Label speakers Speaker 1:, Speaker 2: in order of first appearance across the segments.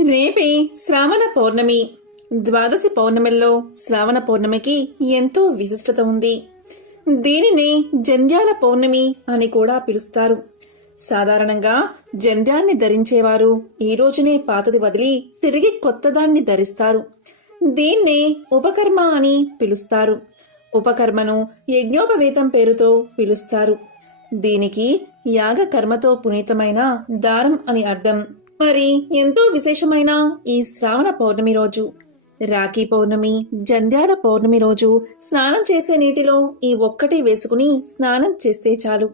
Speaker 1: రేపే శ్రావణ పౌర్ణమి. ద్వాదశి పౌర్ణమిలో శ్రావణ పౌర్ణమికి ఎంతో విశిష్టత ఉంది. దీనిని జంధ్యాల పౌర్ణమి అని కూడా పిలుస్తారు. సాధారణంగా జంధ్యాన్ని ధరించేవారు ఈ రోజునే పాతది వదిలి తిరిగి కొత్తదాన్ని ధరిస్తారు. దీన్నే ఉపకర్మ అని పిలుస్తారు. ఉపకర్మను యజ్ఞోపవేతం పేరుతో పిలుస్తారు. దీనికి యాగ కర్మతో పునీతమైన దారం అని అర్థం. మరి ఎంతో విశేషమైన ఈ శ్రావణ పౌర్ణమి రోజు. రాఖీ పౌర్ణమి జంధ్యాల పౌర్ణమి రోజు స్నానం చేసే నీటిలో ఈ ఒక్కటి వేసుకుని స్నానం చేస్తే చాలు.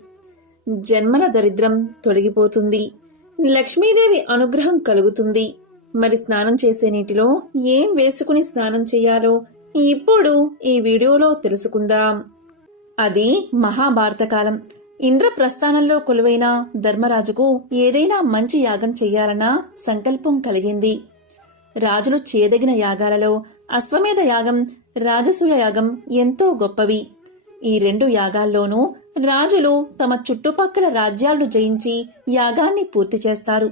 Speaker 1: జన్మల దరిద్రం తొలగిపోతుంది. లక్ష్మీదేవి అనుగ్రహం కలుగుతుంది. మరి స్నానం చేసే నీటిలో ఏం వేసుకుని స్నానం చేయాలో ఇప్పుడు ఈ వీడియోలో తెలుసుకుందాం. అది మహాభారత కాలం ఇంద్రప్రస్థానంలో కొలువైన ధర్మరాజుకు ఏదైనా మంచి యాగం చెయ్యాలన్న సంకల్పం కలిగింది. రాజులు చేయదగిన యాగాలలో అశ్వమేధ యాగం రాజసూయ యాగం ఎంతో గొప్పవి. ఈ రెండు యాగాల్లోనూ రాజులు తమ చుట్టుపక్కల రాజ్యాలను జయించి యాగాన్ని పూర్తి చేస్తారు.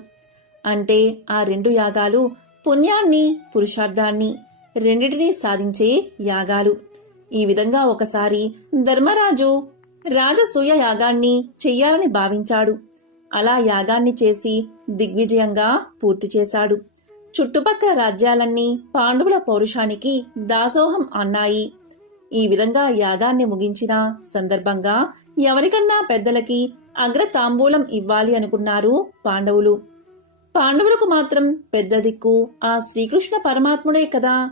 Speaker 1: అంటే ఆ రెండు యాగాలు పుణ్యాన్ని పురుషార్థాన్ని రెండిటినీ సాధించే యాగాలు. ఈ విధంగా ఒకసారి ధర్మరాజు రాజసూయ యాగాన్ని చెయ్యాలని భావించాడు. అలా యాగాన్ని చేసి దిగ్విజయంగా పూర్తి చేశాడు. చుట్టుపక్కల రాజ్యాలన్నీ పాండవుల పౌరుషానికి దాసోహం అన్నాయి. ఈ విధంగా యాగాన్ని ముగించిన సందర్భంగా ఎవరికన్నా పెద్దలకి అగ్ర తాంబూలం ఇవ్వాలి అనుకున్నారు పాండవులు. పాండవులకు మాత్రం పెద్ద దిక్కు ఆ శ్రీకృష్ణ పరమాత్ముడే కదా.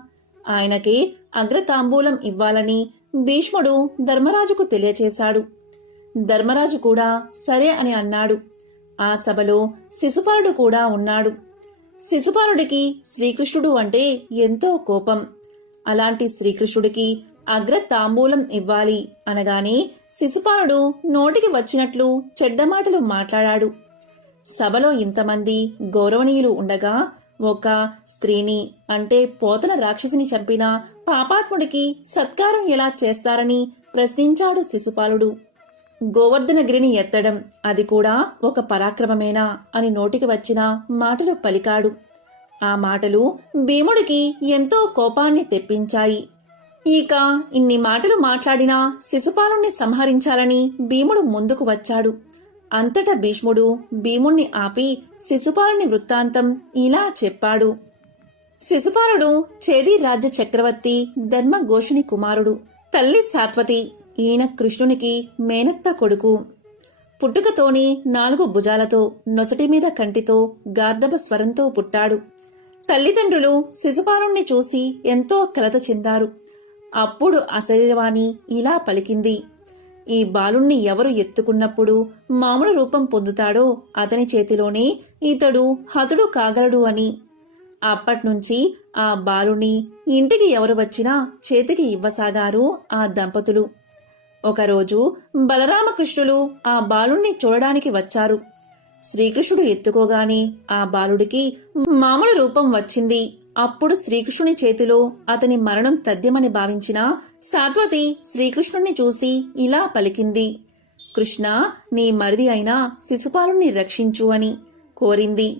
Speaker 1: ఆయనకే అగ్రతాంబూలం ఇవ్వాలని భీష్ముడు ధర్మరాజుకు తెలియచేశాడు. ధర్మరాజు కూడా సరే అని అన్నాడు. ఆ సభలో శిశుపాలుడు కూడా ఉన్నాడు. శిశుపాలుడికి శ్రీకృష్ణుడు అంటే ఎంతో కోపం. అలాంటి శ్రీకృష్ణుడికి అగ్ర తాంబూలం ఇవ్వాలి అనగానే శిశుపాలుడు నోటికి వచ్చినట్లు చెడ్డ మాటలు మాట్లాడాడు. సభలో ఇంతమంది గౌరవనీయులు ఉండగా ఒక స్త్రీని అంటే పోతన రాక్షసిని చంపిన పాపాత్ముడికి సత్కారం ఎలా చేస్తారని ప్రశ్నించాడు శిశుపాలుడు. గోవర్ధనగిరిని ఎత్తడం అది కూడా ఒక పరాక్రమమేనా అని నోటికి వచ్చిన మాటలు పలికాడు. ఆ మాటలు భీముడికి ఎంతో కోపాన్ని తెప్పించాయి. ఇక ఇన్ని మాటలు మాట్లాడినా శిశుపాలుణ్ణి సంహరించాలని భీముడు ముందుకు వచ్చాడు. అంతటా భీష్ముడు భీముణ్ణి ఆపి శిశుపాలుని వృత్తాంతం ఇలా చెప్పాడు. శిశుపాలుడు చేది రాజ్య చక్రవర్తి ధర్మఘోషుని కుమారుడు. తల్లి సాత్వతి ఈయన కృష్ణునికి మేనత్త కొడుకు. పుట్టుకతోని నాలుగు భుజాలతో నొసటి మీద కంటితో గార్ధబ స్వరంతో పుట్టాడు. తల్లిదండ్రులు శిశుపాలుణ్ణి చూసి ఎంతో కలత చెందారు. అప్పుడు అశరీరవాణి ఇలా పలికింది. ఈ బాలుణ్ణి ఎవరు ఎత్తుకున్నప్పుడు మామూలు రూపం పొందుతాడో అతని చేతిలోనే ఇతడు హతుడు కాగలడు అని. అప్పట్నుంచి ఆ బాలుని ఇంటికి ఎవరు వచ్చినా చేతికి ఇవ్వసాగారు ఆ దంపతులు. ఒకరోజు బలరామకృష్ణులు ఆ బాలుణ్ణి చూడడానికి వచ్చారు. శ్రీకృష్ణుడు ఎత్తుకోగానే ఆ బాలుడికి మామూలు రూపం వచ్చింది. అప్పుడు శ్రీకృష్ణుని చేతిలో అతని మరణం తథ్యమని భావించిన సాత్వతి శ్రీకృష్ణుణ్ణి చూసి ఇలా పలికింది. కృష్ణ నీ మరిది అయిన శిశుపాలుణ్ణి రక్షించు అని కోరింది.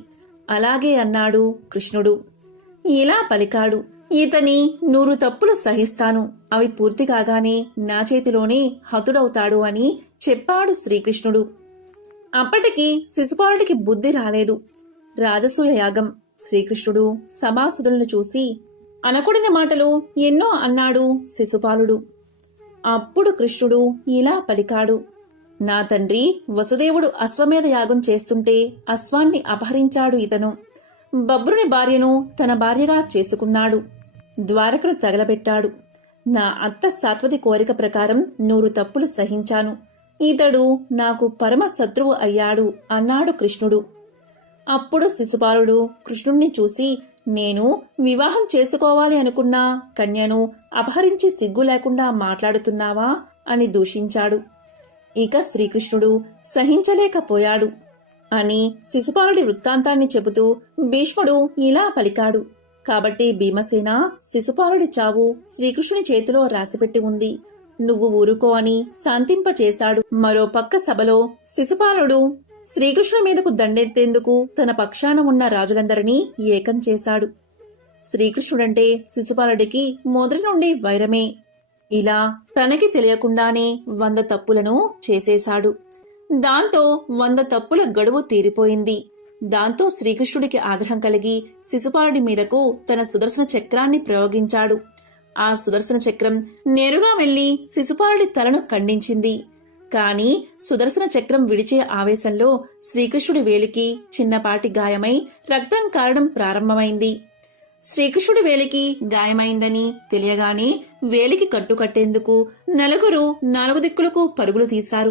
Speaker 1: అలాగే అన్నాడు కృష్ణుడు. ఇలా పలికాడు. ఇతని నూరు తప్పులు సహిస్తాను. అవి పూర్తి కాగానే నా చేతిలోనే హతుడవుతాడు అని చెప్పాడు శ్రీకృష్ణుడు. అప్పటికి శిశుపాలుడికి బుద్ధి రాలేదు. రాజసూయ యాగం. శ్రీకృష్ణుడు సభాసుదులను చూసి అనకూడని మాటలు ఎన్నో అన్నాడు శిశుపాలుడు. అప్పుడు కృష్ణుడు ఇలా పలికాడు. నా తండ్రి వసుదేవుడు అశ్వమేధ యాగం చేస్తుంటే అశ్వాన్ని అపహరించాడు ఇతను. బబ్రుని భార్యను తన భార్యగా చేసుకున్నాడు. ద్వారకను తగలబెట్టాడు. నా అత్త సాత్వతి కోరిక ప్రకారం నూరు తప్పులు సహించాను. ఇతడు నాకు పరమ శత్రువు అయ్యాడు అన్నాడు కృష్ణుడు. అప్పుడు శిశుపాలుడు కృష్ణుణ్ణి చూసి నేను వివాహం చేసుకోవాలి అనుకున్న కన్యను అపహరించి సిగ్గు లేకుండా మాట్లాడుతున్నావా? అని దూషించాడు. ఇక శ్రీకృష్ణుడు సహించలేకపోయాడు అని శిశుపాలుడి వృత్తాంతాన్ని చెబుతూ భీష్ముడు ఇలా పలికాడు. కాబట్టి భీమసేన శిశుపాలుడి చావు శ్రీకృష్ణుని చేతిలో రాసిపెట్టి ఉంది. నువ్వు ఊరుకో అని శాంతింపచేశాడు. మరో పక్క సభలో శిశుపాలుడు శ్రీకృష్ణు మీదకు దండెత్తేందుకు తన పక్షాన ఉన్న రాజులందరినీ ఏకం చేశాడు. శ్రీకృష్ణుడంటే శిశుపాలుడికి మొదటి నుండి వైరమే. ఇలా తనకి తెలియకుండానే వంద తప్పులను చేసేశాడు. దాంతో వంద తప్పుల గడువు తీరిపోయింది. దాంతో శ్రీకృష్ణుడికి ఆగ్రహం కలిగి శిశుపాలుడి మీదకు తన సుదర్శన చక్రాన్ని ప్రయోగించాడు. ఆ సుదర్శన చక్రం నేరుగా వెళ్ళి శిశుపాలుడి తలను ఖండించింది. కాని సుదర్శన చక్రం విడిచే ఆవేశంలో శ్రీకృష్ణుడి వేలికి చిన్నపాటి గాయమై రక్తం కారడం ప్రారంభమైంది. శ్రీకృష్ణుడి వేలికి గాయమైందని తెలియగానే వేలికి కట్టుకట్టేందుకు నలుగురు నాలుగు దిక్కులకు పరుగులు తీశారు.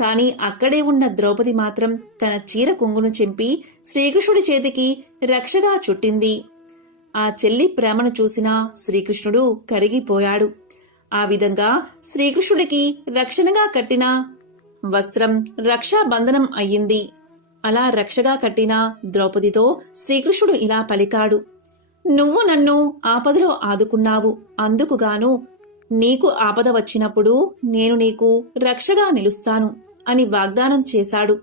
Speaker 1: కాని అక్కడే ఉన్న ద్రౌపది మాత్రం తన చీర కొంగును చెంపి శ్రీకృష్ణుడి చేతికి రక్షగా చుట్టింది. ఆ చెల్లి ప్రేమను చూసిన శ్రీకృష్ణుడు కరిగిపోయాడు. ఆ విధంగా శ్రీకృష్ణుడికి రక్షణగా కట్టిన వస్త్రం రక్షాబంధనం అయ్యింది. అలా రక్షగా కట్టిన ద్రౌపదితో శ్రీకృష్ణుడు ఇలా పలికాడు. నువ్వు నన్ను ఆపదలో ఆదుకున్నావు. అందుకుగాను నీకు ఆపద వచ్చినప్పుడు నేను నీకు రక్షగా నిలుస్తాను అని వాగ్దానం చేశాడు.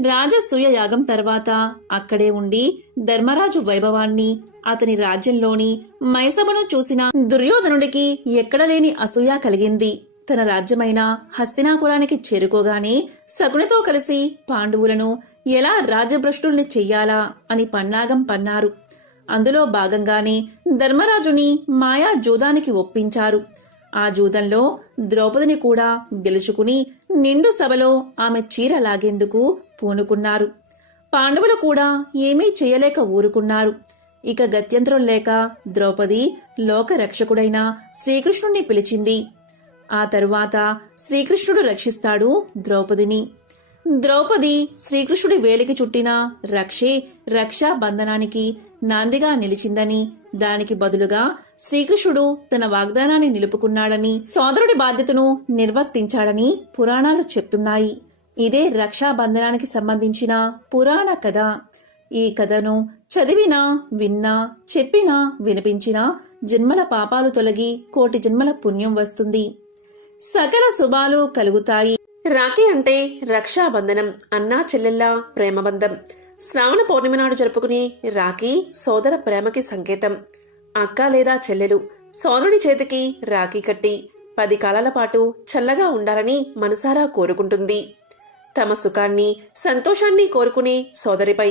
Speaker 1: రాజసూయ యాగం తర్వాత అక్కడే ఉండి ధర్మరాజు వైభవాన్ని అతని రాజ్యంలోని మైసభను చూసిన దుర్యోధనుడికి ఎక్కడలేని అసూయ కలిగింది. తన రాజ్యమైన హస్తినాపురానికి చేరుకోగానే సగునితో కలిసి పాండవులను ఎలా రాజ్యభ్రష్టుల్ని చెయ్యాలా అని పన్నాగం పన్నారు. అందులో భాగంగానే ధర్మరాజుని మాయా జూదానికి ఒప్పించారు. ఆ జూదంలో ద్రౌపదిని కూడా గెలుచుకుని నిండు సభలో ఆమె చీర లాగేందుకు పూనుకున్నారు. పాండవులు కూడా ఏమీ చేయలేక ఊరుకున్నారు. ఇక గత్యంతరం లేక ద్రౌపది లోకరక్షకుడైన శ్రీకృష్ణుణ్ణి పిలిచింది. ఆ తరువాత శ్రీకృష్ణుడు రక్షిస్తాడు ద్రౌపదిని. ద్రౌపది శ్రీకృష్ణుడి వేలికి చుట్టిన రక్షే రక్షా బంధనానికి నాందిగా నిలిచిందని దానికి బదులుగా శ్రీకృష్ణుడు తన వాగ్దానాన్ని నిలుపుకున్నాడని సోదరుడి బాధ్యతను నిర్వర్తించాడని పురాణాలు చెప్తున్నాయి. ఇదే రక్షాబంధనానికి సంబంధించిన పురాణ కథ. ఈ కథను చదివినా విన్నా చెప్పినా వినిపించినా జన్మల పాపాలు తొలగి కోటి జన్మల పుణ్యం వస్తుంది. సకల శుభాలు కలుగుతాయి. రాఖీ అంటే రక్షాబంధనం అన్నా చెల్లెల్లా ప్రేమబంధం. శ్రావణ పౌర్ణమి నాడు జరుపుకునే రాఖీ సోదర ప్రేమకి సంకేతం. అక్క లేదా చెల్లెలు సోదరుడి చేతికి రాఖీ కట్టి పది కాలాల పాటు చల్లగా ఉండాలని మనసారా కోరుకుంటుంది. తమ సుఖాన్ని సంతోషాన్ని కోరుకునే సోదరిపై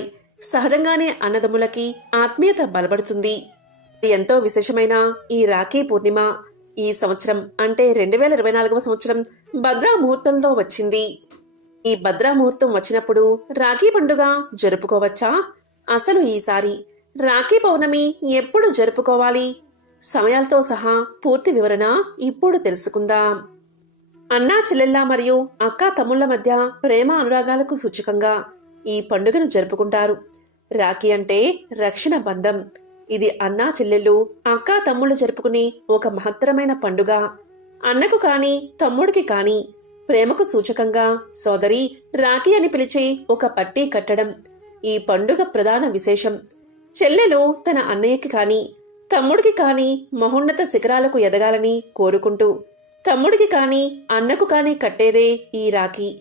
Speaker 1: సహజంగానే అన్నదమ్ములకి ఆత్మీయత బలపడుతుంది. ఎంతో విశేషమైన ఈ రాఖీ పూర్ణిమ ఈ సంవత్సరం అంటే రెండు వేల ఇరవై నాలుగవ సంవత్సరం భద్రా ముహూర్తంలో వచ్చింది. ఈ భద్రా ముహూర్తం వచ్చినప్పుడు రాఖీ పండుగ జరుపుకోవచ్చా? అసలు ఈసారి రాఖీ పౌర్ణమి ఎప్పుడు జరుపుకోవాలి? సమయాలతో సహా పూర్తి వివరణ ఇప్పుడు తెలుసుకుందాం. అన్నా చెల్లెళ్ళ మరియు అక్కా తమ్ముళ్ళ మధ్య ప్రేమ అనురాగాలకు సూచకంగా ఈ పండుగను జరుపుకుంటారు. రాఖీ అంటే రక్షణ బంధం. ఇది అన్నా చెల్లెళ్ళు అక్కా తమ్ముళ్ళు జరుపుకునే ఒక మహత్తరమైన పండుగ. అన్నకు కాని తమ్ముడికి కాని ప్రేమకు సూచకంగా సోదరి రాఖీ అని పిలిచే ఒక పట్టీ కట్టడం ఈ పండుగ ప్రధాన విశేషం. చెల్లెలు తన అన్నయ్యకి కాని తమ్ముడికి కాని మహోన్నత శిఖరాలకు ఎదగాలని కోరుకుంటూ తమ్ముడికి కాని అన్నకు కాని కట్టేదే ఈ రాఖీ.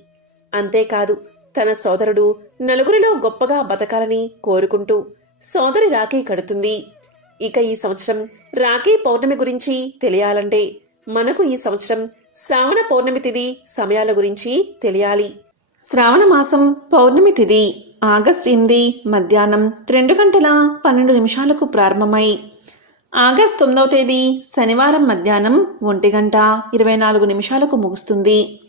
Speaker 1: అంతేకాదు తన సోదరుడు నలుగురిలో గొప్పగా బతకాలని కోరుకుంటూ సోదరి రాఖీ కడుతుంది. ఇక ఈ సంవత్సరం రాఖీ పౌర్ణమి గురించి తెలియాలంటే మనకు ఈ సంవత్సరం శ్రావణ పౌర్ణమి తిథి సమయాల గురించి తెలియాలి. శ్రావణ మాసం పౌర్ణమి తిథి ఆగస్ట్ ఎనిమిది మధ్యాహ్నం రెండు గంటల పన్నెండు నిమిషాలకు ప్రారంభమై ఆగస్ట్ తొమ్మిదవ తేదీ శనివారం మధ్యాహ్నం ఒంటి గంట ఇరవై నాలుగు నిమిషాలకు ముగుస్తుంది.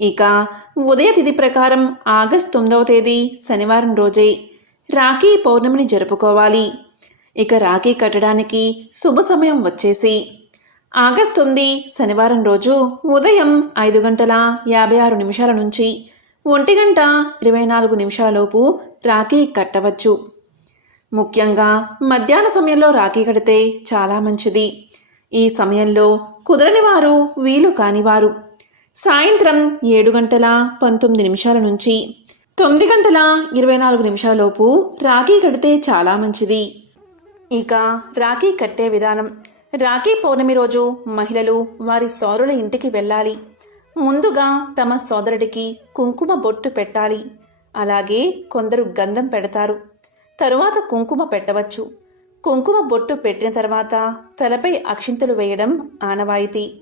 Speaker 1: ఇక ఉదయ తిథి ప్రకారం ఆగస్ట్ తొమ్మిదవ తేదీ శనివారం రోజే రాఖీ పౌర్ణమిని జరుపుకోవాలి. ఇక రాఖీ కట్టడానికి శుభ సమయం వచ్చేసి ఆగస్ట్ తొమ్మిది శనివారం రోజు ఉదయం ఐదు గంటల యాభై ఆరు నిమిషాల నుంచి ఒంటి గంట ఇరవై నాలుగు నిమిషాలలోపు రాఖీ కట్టవచ్చు. ముఖ్యంగా మధ్యాహ్న సమయంలో రాఖీ కడితే చాలా మంచిది. ఈ సమయంలో కుదరని వారు వీలు కానివారు సాయంత్రం ఏడు గంటల పంతొమ్మిది నిమిషాల నుంచి తొమ్మిది గంటల ఇరవై నాలుగు నిమిషాలలోపు రాఖీ కడితే చాలా మంచిది. ఇక రాఖీ కట్టే విధానం. రాఖీ పౌర్ణమి రోజు మహిళలు వారి సోదరుల ఇంటికి వెళ్ళాలి. ముందుగా తమ సోదరుడికి కుంకుమ బొట్టు పెట్టాలి. అలాగే కొందరు గంధం పెడతారు. తరువాత కుంకుమ పెట్టవచ్చు. కుంకుమ బొట్టు పెట్టిన తర్వాత తలపై అక్షింతలు వేయడం ఆనవాయితీ.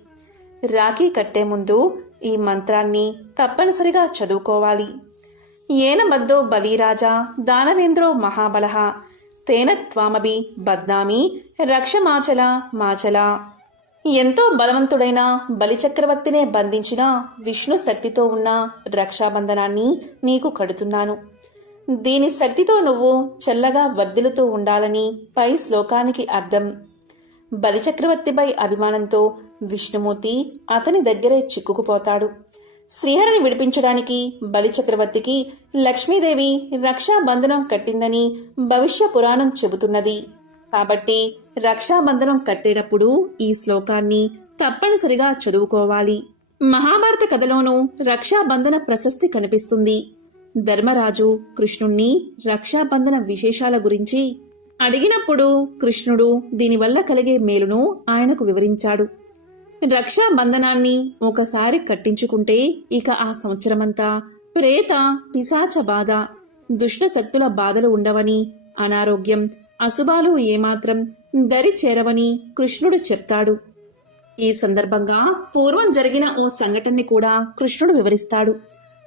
Speaker 1: రాఖీ కట్టే ముందు ఈ మంత్రాన్ని తప్పనిసరిగా చదువుకోవాలి. ఏనమద్దో బలీరాజా దానవేంద్రో మహాబలహ తేన త్వామభి బద్నామి రక్షమాచల మాచల. ఎంతో బలవంతుడైన బలిచక్రవర్తినే బంధించిన విష్ణు శక్తితో ఉన్న రక్షాబంధనాన్ని నీకు కడుతున్నాను. దీని శక్తితో నువ్వు చల్లగా వర్ధిలుతూ ఉండాలని పై శ్లోకానికి అర్థం. బలిచక్రవర్తిపై అభిమానంతో విష్ణుమూర్తి అతని దగ్గరే చిక్కుకుపోతాడు. శ్రీహరిని విడిపించడానికి బలిచక్రవర్తికి లక్ష్మీదేవి రక్షాబంధనం కట్టిందని భవిష్య పురాణం చెబుతున్నది. కాబట్టి రక్షాబంధనం కట్టేటప్పుడు ఈ శ్లోకాన్ని తప్పనిసరిగా చదువుకోవాలి. మహాభారత కథలోనూ రక్షాబంధన ప్రశస్తి కనిపిస్తుంది. ధర్మరాజు కృష్ణుణ్ణి రక్షాబంధన విశేషాల గురించి అడిగినప్పుడు కృష్ణుడు దీనివల్ల కలిగే మేలును ఆయనకు వివరించాడు. రక్షాబంధనాన్ని ఒకసారి కట్టించుకుంటే ఇక ఆ సంవత్సరమంతా ప్రేత పిశాచ బాధ దుష్ట శక్తుల బాధలు ఉండవని అనారోగ్యం అశుభాలు ఏమాత్రం దరి చేరవని కృష్ణుడు చెప్తాడు. ఈ సందర్భంగా పూర్వం జరిగిన ఓ సంఘటనని కూడా కృష్ణుడు వివరిస్తాడు.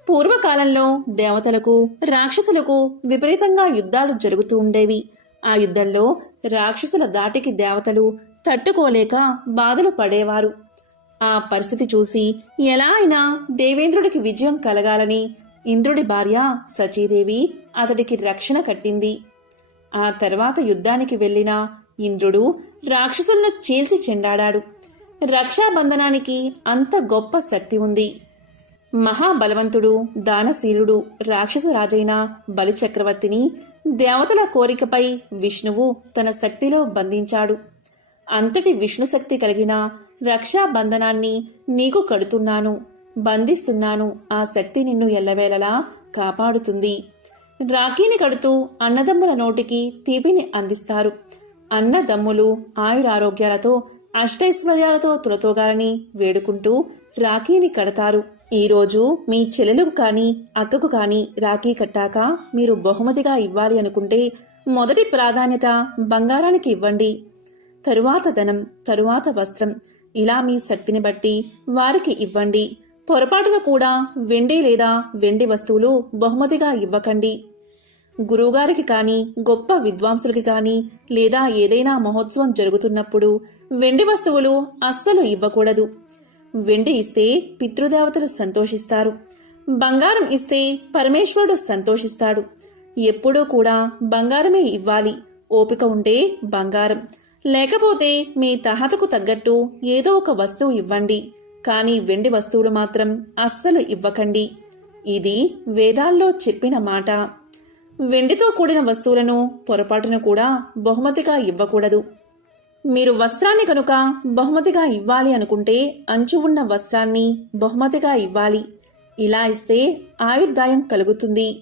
Speaker 1: పూర్వకాలంలో దేవతలకు రాక్షసులకు విపరీతంగా యుద్ధాలు జరుగుతూ ఉండేవి. ఆ యుద్ధంలో రాక్షసుల దాటికి దేవతలు తట్టుకోలేక బాధలు పడేవారు. ఆ పరిస్థితి చూసి ఎలా అయినా దేవేంద్రుడికి విజయం కలగాలని ఇంద్రుడి భార్య సచీదేవి అతడికి రక్షణ కట్టింది. ఆ తర్వాత యుద్ధానికి వెళ్ళిన ఇంద్రుడు రాక్షసులను చీల్చి చెండాడాడు. రక్షాబంధనానికి అంత గొప్ప శక్తి ఉంది. మహాబలవంతుడు దానశీలుడు రాక్షస రాజైన బలిచక్రవర్తిని దేవతల కోరికపై విష్ణువు తన శక్తిలో బంధించాడు. అంతటి విష్ణుశక్తి కలిగిన రక్షాబంధనాన్ని నీకు కడుతున్నాను. బంధిస్తున్నాను. ఆ శక్తి నిన్ను ఎల్లవేళలా కాపాడుతుంది. రాఖీని కడుతూ అన్నదమ్ముల నోటికి తీపిని అందిస్తారు. అన్నదమ్ములు ఆయురారోగ్యాలతో అష్టైశ్వర్యాలతో తులతోగాలని వేడుకుంటూ రాఖీని కడతారు. ఈరోజు మీ చెల్లెలకు కానీ అక్కకు కానీ రాఖీ కట్టాక మీరు బహుమతిగా ఇవ్వాలి అనుకుంటే మొదటి ప్రాధాన్యత బంగారానికి ఇవ్వండి. తరువాత ధనం తరువాత వస్త్రం. ఇలా మీ శక్తిని బట్టి వారికి ఇవ్వండి. పొరపాటున కూడా వెండి లేదా వెండి వస్తువులు బహుమతిగా ఇవ్వకండి. గురువుగారికి కానీ గొప్ప విద్వాంసులకి కానీ లేదా ఏదైనా మహోత్సవం జరుగుతున్నప్పుడు వెండి వస్తువులు అస్సలు ఇవ్వకూడదు. వెండి ఇస్తే పితృదేవతలు సంతోషిస్తారు. బంగారం ఇస్తే పరమేశ్వరుడు సంతోషిస్తాడు. ఎప్పుడూ కూడా బంగారమే ఇవ్వాలి. ఓపిక ఉంటే బంగారం. లేకపోతే మీ తహతకు తగ్గట్టు ఏదో ఒక వస్తువు ఇవ్వండి. కానీ వెండి వస్తువులు మాత్రం అస్సలు ఇవ్వకండి. ఇది వేదాల్లో చెప్పిన మాట. వెండితో కూడిన వస్తువులను పొరపాటున కూడా బహుమతిగా ఇవ్వకూడదు. మీరు వస్త్రాన్ని కనుక బహుమతిగా ఇవ్వాలి అనుకుంటే అంచు ఉన్న వస్త్రాన్ని బహుమతిగా ఇవ్వాలి. ఇలా ఇస్తే ఆయుర్దాయం కలుగుతుంది.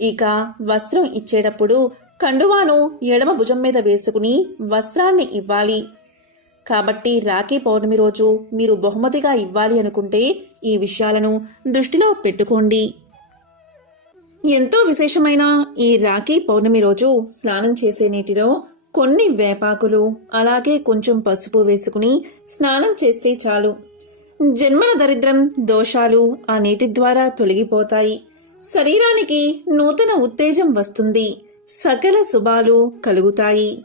Speaker 1: ఇక వస్త్రం ఇచ్చేటప్పుడు కండువాను ఎడమ భుజం మీద వేసుకుని వస్త్రాన్ని ఇవ్వాలి. కాబట్టి రాఖీ పౌర్ణమి రోజు మీరు బహుమతిగా ఇవ్వాలి అనుకుంటే ఈ విషయాలను దృష్టిలో పెట్టుకోండి. ఎంతో విశేషమైన ఈ రాఖీ పౌర్ణమి రోజు స్నానం చేసే నీటిలో కొన్ని వేపాకులు అలాగే కొంచెం పసుపు వేసుకుని స్నానం చేస్తే చాలు. జన్మల దరిద్రం దోషాలు ఆ నీటి ద్వారా తొలగిపోతాయి. శరీరానికి నూతన ఉత్తేజం వస్తుంది. సకల శుభాలు కలుగుతాయి.